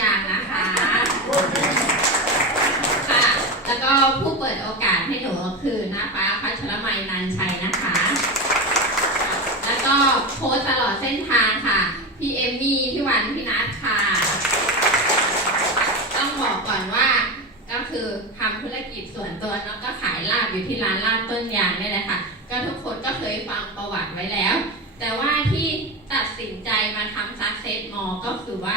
ยางนะคะ ค่ะ แล้วก็ผู้เปิดโอกาสให้หนูคือน้าฟ้าพัชรมัยนันชัยนะคะ แล้วก็โค้ชตลอดเส้นทางค่ะ พี่เอมมี่ พี่วันพี่นัทค่ะ ต้องบอกก่อนว่าก็คือทำธุรกิจส่วนตัวแล้วก็ขายลาบอยู่ที่ร้านลาบต้นยางนี่แหละค่ะ ก็ทุกคนก็เคยฟังประวัติไว้แล้ว แต่ว่าที่ตัดสินใจมาทำซักเซสมอก็คือว่า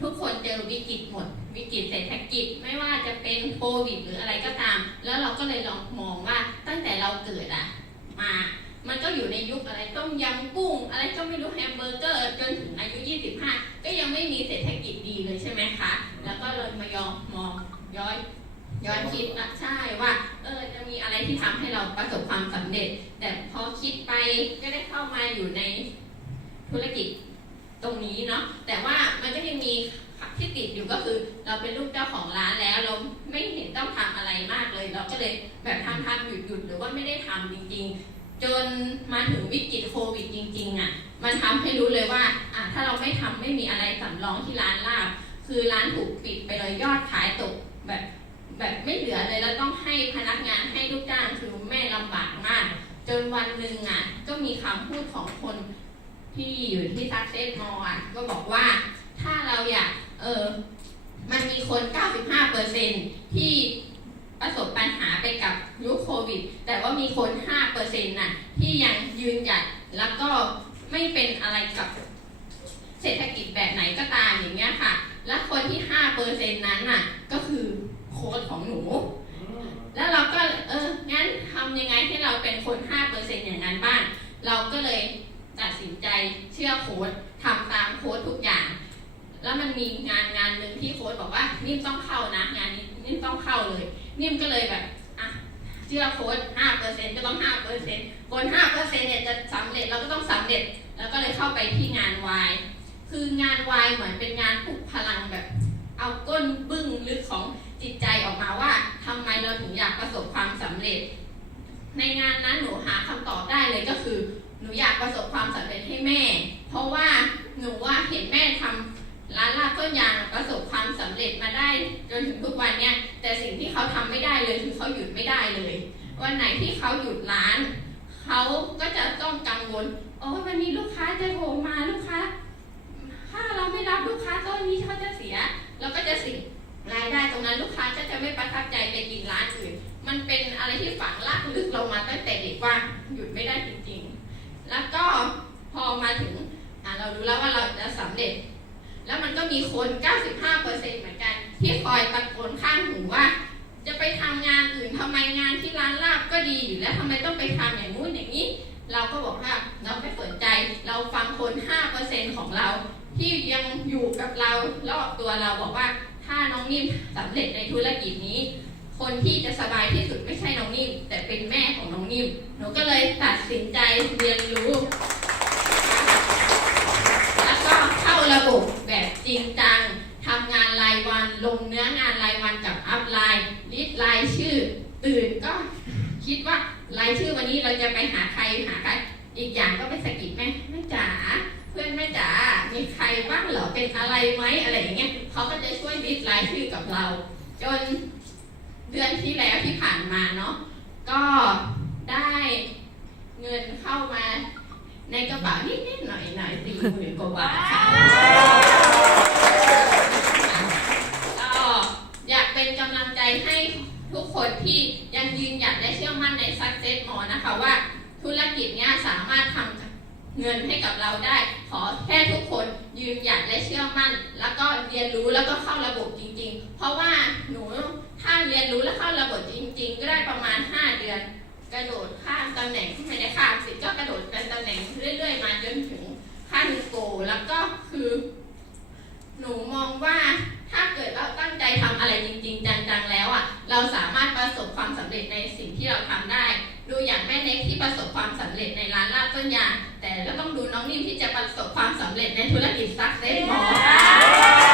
ทุกคนเจอวิกฤตหมด วิกฤตเศรษฐกิจไม่ว่าจะเป็นโควิดหรืออะไรก็ตาม แล้วเราก็เลยลองมองว่าตั้งแต่เราเกิดอะมา มันก็อยู่ในยุคอะไรต้มยำกุ้ง อะไรก็ไม่รู้แฮมเบอร์เกอร์จนถึงอายุ 25 ก็ยังไม่มีเศรษฐกิจดีเลยใช่ไหมคะ แล้วก็เลยมายองมองย้อยย้อนคิดนะใช่ว่าเออจะมีอะไรที่ทำให้เราประสบความสำเร็จ แต่พอคิดไปก็ได้เข้ามาอยู่ในธุรกิจ ตรงนี้เนาะแต่ว่ามันก็ยังมีที่ติดอยู่ก็คือเราเป็นลูกเจ้าของร้านแล้วเราไม่เห็นต้องทำอะไรมากเลย เราก็เลยแบบทำทำหยุดหยุดหรือว่าไม่ได้ทำจริง ๆ จนมาถึงวิกฤตโควิดจริง ๆอะมันทำให้รู้เลยว่าอะถ้าเราไม่ทำไม่มีอะไรสำรองที่ร้านลาบ คือร้านถูกปิดไปเลยยอดขายตกแบบแบบไม่เหลือเลยแล้วต้องให้พนักงานให้ลูกจ้างคือแม่ลำบากมาก จนวันหนึ่งอะก็มีคำพูดของคน ที่อยู่ที่ซักเซสมออะก็บอกว่าถ้าเราอยากเออมันมีคน 95%ที่ประสบปัญหาไปกับยุคโควิด แต่ว่ามีคน 5%น่ะที่ยังยืนหยัดแล้วก็ไม่เป็นอะไรกับเศรษฐกิจแบบไหนก็ตามอย่างเงี้ยค่ะ และคนที่ 5%นั้นน่ะก็คือโค้ดของหนู แล้วเราก็เอองั้นทำยังไงให้เราเป็นคน 5%อย่างนั้นบ้าง เราก็เลย ตัดสินใจเชื่อโค้ดทำตามโค้ดทุกอย่าง แล้วมันมีงานงานหนึ่งที่โค้ดบอกว่านิ่มต้องเข้านะ งานนี้นิ่มต้องเข้าเลย นิ่มก็เลยแบบอะเชื่อโค้ด5%ก็ต้อง5%คน5%เซ็นี่ยจะสำเร็จเราก็ต้องสำเร็จ แล้วก็เลยเข้าไปที่งานวายคืองานวายเหมือนเป็นงานปลุกพลังแบบ เอาก้นบึ้งลึกของจิตใจออกมาว่าทำไมเราถึงอยากประสบความสำเร็จ ในงานนั้นหนูหาคำตอบได้เลยก็คือ หนูอยากประสบความสำเร็จให้แม่ เพราะว่าหนูว่าเห็นแม่ทำร้านลาบต้นยางประสบความสำเร็จมาได้จนถึงทุกวันเนี้ยแต่สิ่งที่เขาทำไม่ได้เลยคือเขาหยุดไม่ได้เลย วันไหนที่เขาหยุดร้าน เขาก็จะต้องกังวลโอ้ยวันนี้ลูกค้าจะโทรมาลูกค้า ถ้าเราไม่รับลูกค้าต้นนี้เขาจะเสียเราก็จะเสิงรายได้ตรงนั้นลูกค้าก็จะไม่ประทับใจไปกินร้านอื่นมันเป็นอะไรที่ฝังลากลึกเรามาตั้งแต่เด็กว่าหยุดไม่ได้จริงๆ แล้วก็พอมาถึงอะเรารู้แล้วว่าเราจะสำเร็จ แล้ว็มีคน 95%เหมือนกัน ที่คอยตะโกนข้างหูว่า จะไปทำงานอื่นทำไมงานที่ร้านลาบก็ดีอยู่แล้วทำไมต้องไปทำอย่างนู้นอย่างนี้ เราก็บอกว่าเราไม่สนใจ เราฟังคน 5%ของเรา ที่ยังอยู่กับเรารอบตัวเราบอกว่าถ้าน้องนิ่มสำเร็จในธุรกิจนี้ คนที่จะสบายที่สุดไม่ใช่น้องนิ่มแต่เป็นแม่ของน้องนิ่มหนูก็เลยตัดสินใจเรียนรู้ แล้วก็เข้าระบบแบบ จริงจังทำงานรายวันลงเนื้องานรายวันกับอัพไลน์ลิสต์รายชื่อ ตื่นก็คิดว่ารายชื่อวันนี้เราจะไปหาใครหาใครอีกอย่างก็ไปสกิดแม่แม่จ๋าเพื่อนแม่จ๋ามีใครบ้างเหรอเป็นอะไรไหมอะไรอย่างเงี้ยเขาก็จะช่วยลิสต์รายชื่อกับเรา จนเดือนที่แล้วที่ผ่านมาเนาะก็ได้เงินเข้ามาในกระเป๋านิดๆหน่อยๆสี่หมื่นกว่าบาทค่ะ ใจให้ทุกคนที่ยังยืนหยัดและเชื่อมั่นใน Success หมอนะคะว่าธุรกิจเนี้ยสามารถทำเงินให้กับเราได้ ขอแค่ทุกคนยืนหยัดและเชื่อมั่น แล้วก็เรียนรู้แล้วก็เข้าระบบจริง ๆ เพราะว่าหนูถ้าเรียนรู้และเข้าระบบจริง ๆ ก็ได้ประมาณ 5 เดือน กระโดดข้ามตำแหน่งที่ไม่ได้ข้ามสิก็กระโดดเป็นตำแหน่งเรื่อย ๆ มาจนถึงขั้นโกแล้วก็คือ หนูมองว่าถ้าเกิดเราตั้งใจทำอะไรจริง ๆจัง เราสามารถประสบความสำเร็จในสิ่งที่เราทำได้ ดูอย่างแม่เน็กที่ประสบความสำเร็จในร้านลาบต้นยางแต่ก็ต้องดูน้องนิ่มที่จะประสบความสำเร็จในธุรกิจซักเซสมอ